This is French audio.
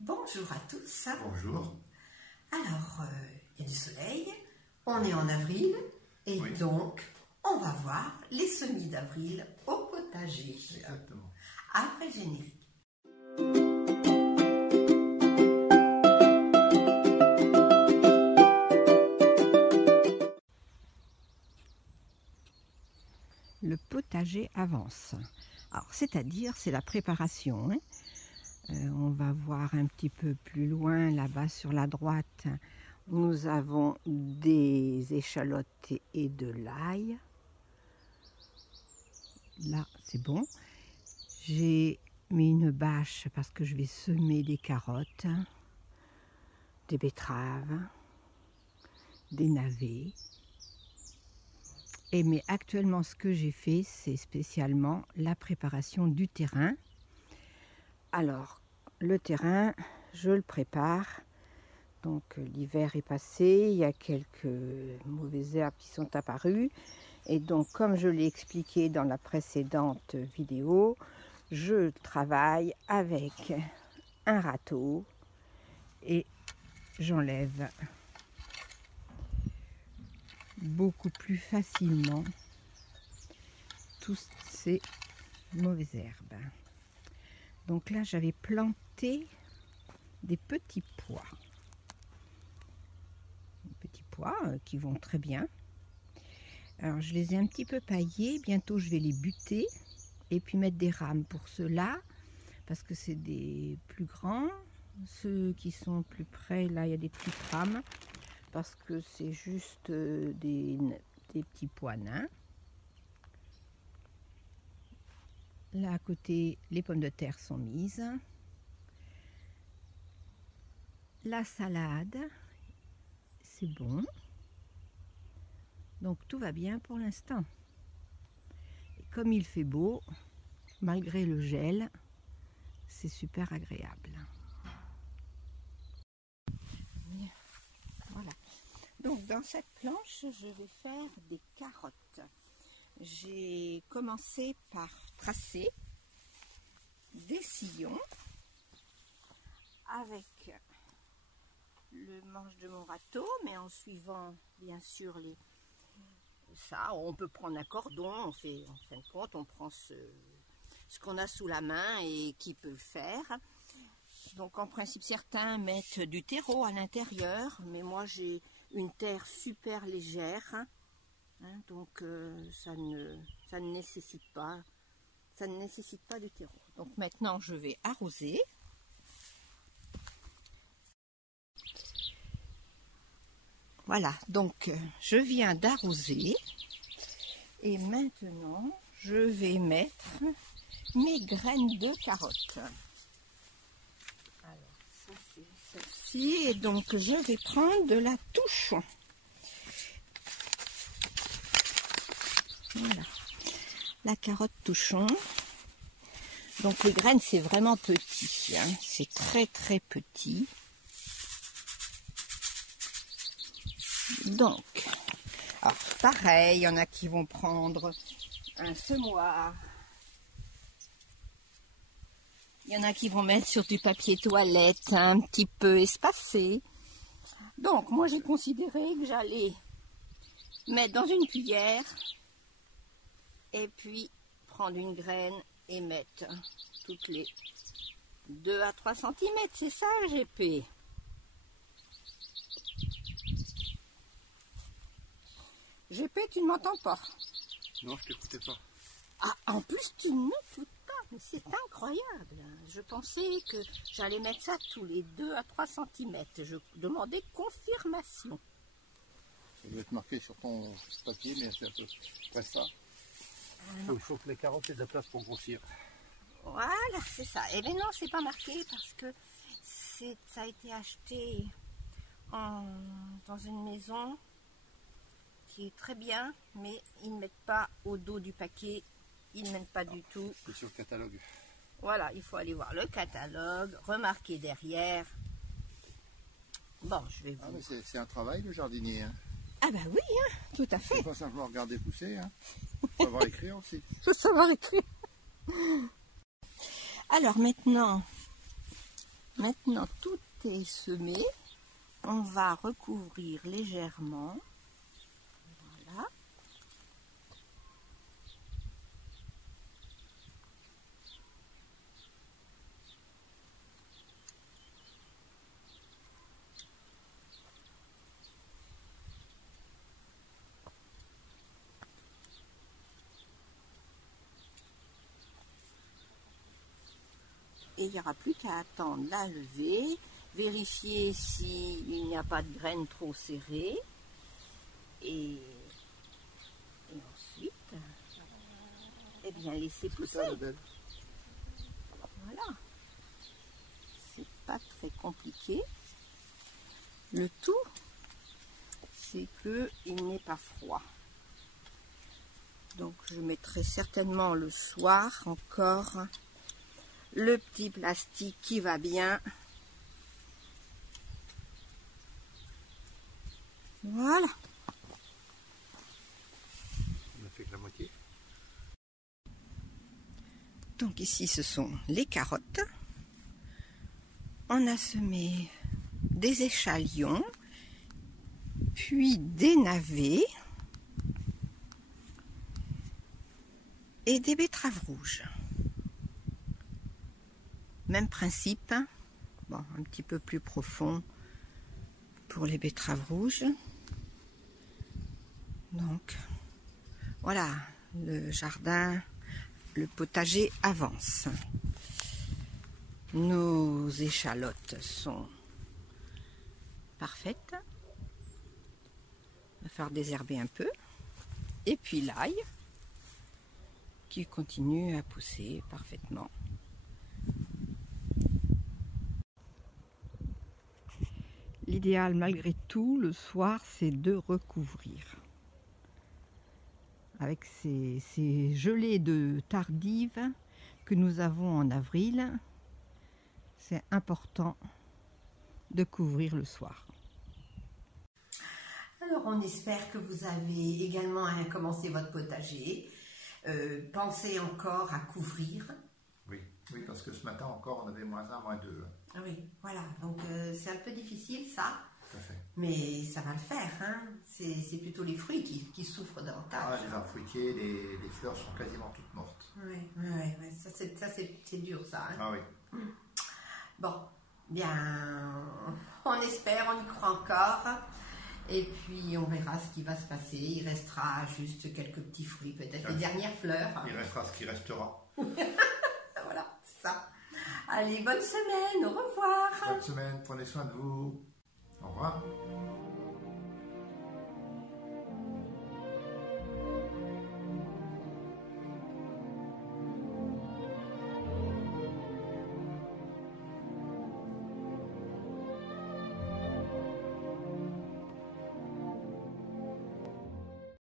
Bonjour à tous. Bonjour. Alors, il y a du soleil, on est en avril et Oui. donc on va voir les semis d'avril au potager. Exactement. Après le générique. Le potager avance. Alors, c'est-à-dire, c'est la préparation. On va voir un petit peu plus loin, là-bas sur la droite, nous avons des échalotes et de l'ail. Là, c'est bon. J'ai mis une bâche parce que je vais semer des carottes, des betteraves, des navets. Mais actuellement, ce que j'ai fait, c'est spécialement la préparation du terrain. Alors, le terrain, je le prépare. Donc, l'hiver est passé, il y a quelques mauvaises herbes qui sont apparues. Et donc, comme je l'ai expliqué dans la précédente vidéo, je travaille avec un râteau et j'enlève beaucoup plus facilement toutes ces mauvaises herbes. Donc là, j'avais planté des petits pois. Des petits pois qui vont très bien. Alors, je les ai un petit peu paillés. Bientôt, je vais les buter et puis mettre des rames pour ceux-là, parce que c'est des plus grands. Ceux qui sont plus près, là, il y a des petites rames, parce que c'est juste des petits pois nains. Là, à côté, les pommes de terre sont mises. La salade, c'est bon. Donc, tout va bien pour l'instant. Et comme il fait beau, malgré le gel, c'est super agréable. Voilà. Donc, dans cette planche, je vais faire des carottes. J'ai commencé par tracer des sillons avec le manche de mon râteau, mais en suivant bien sûr ça. On peut prendre un cordon, en fin de compte, on prend ce qu'on a sous la main et qui peut le faire. Donc en principe, certains mettent du terreau à l'intérieur, mais moi j'ai une terre super légère. Donc ça ne nécessite pas de terreau. Donc maintenant je vais arroser. Voilà, donc je viens d'arroser et maintenant je vais mettre mes graines de carottes. Alors ça c'est celle-ci et donc je vais prendre de la touche. Voilà, la carotte touchon. Donc les graines c'est vraiment petit, c'est très très petit. Donc, alors pareil, il y en a qui vont prendre un semoir. Il y en a qui vont mettre sur du papier toilette un petit peu espacé. Donc moi j'ai considéré que j'allais mettre dans une cuillère et puis prendre une graine et mettre toutes les 2 à 3 cm. C'est ça GP. GP, tu ne m'entends pas? Non, je t'écoutais pas. Ah, en plus tu ne m'écoutes pas, mais c'est incroyable. Je pensais que j'allais mettre ça tous les 2 à 3 cm. Je demandais confirmation. Ça doit être marqué sur ton papier, mais c'est à peu près ça. Il faut que les carottes aient de la place pour grossir. Voilà, c'est ça. Et bien non, c'est pas marqué parce que ça a été acheté dans une maison qui est très bien, mais ils ne mettent pas au dos du paquet, ils ne mettent pas du tout. C'est sur le catalogue. Voilà, il faut aller voir le catalogue, remarquer derrière. Bon, je vais vous... Ah, mais c'est un travail le jardinier. Ah bah oui, tout à fait. C'est pas simplement regarder pousser. Il faut savoir écrire aussi. Il faut savoir écrire. Alors maintenant, Maintenant, tout est semé. On va recouvrir légèrement. Voilà. Et il n'y aura plus qu'à attendre la levée, vérifier s'il n'y a pas de graines trop serrées. Et ensuite, eh bien, laisser pousser. Voilà. C'est pas très compliqué. Le tout, c'est qu'il n'est pas froid. Donc, je mettrai certainement le soir encore le petit plastique qui va bien. Voilà. On a fait que la moitié. Donc ici ce sont les carottes. On a semé des échalions, puis des navets et des betteraves rouges. Même principe, bon, un petit peu plus profond pour les betteraves rouges. Donc, voilà, le jardin, le potager avance. Nos échalotes sont parfaites. On va faire désherber un peu. Et puis l'ail, qui continue à pousser parfaitement. L'idéal malgré tout, le soir, c'est de recouvrir. Avec ces gelées de tardives que nous avons en avril, c'est important de couvrir le soir. Alors on espère que vous avez également commencé votre potager. Pensez encore à couvrir. Oui, parce que ce matin encore on avait -1, -2. Ah oui, voilà, donc c'est un peu difficile ça, Tout à fait. mais ça va le faire, hein. C'est plutôt les fruits qui souffrent davantage. Les arbres fruitiers, les fleurs sont quasiment toutes mortes. Oui, ça c'est dur ça. Hein. Ah oui. Bon, bien, on espère, on y croit encore, et puis on verra ce qui va se passer. Il restera juste quelques petits fruits, peut-être les dernières fleurs. Il restera ce qui restera. Voilà, c'est ça. Allez, bonne semaine, au revoir. Bonne semaine, prenez soin de vous. Au revoir.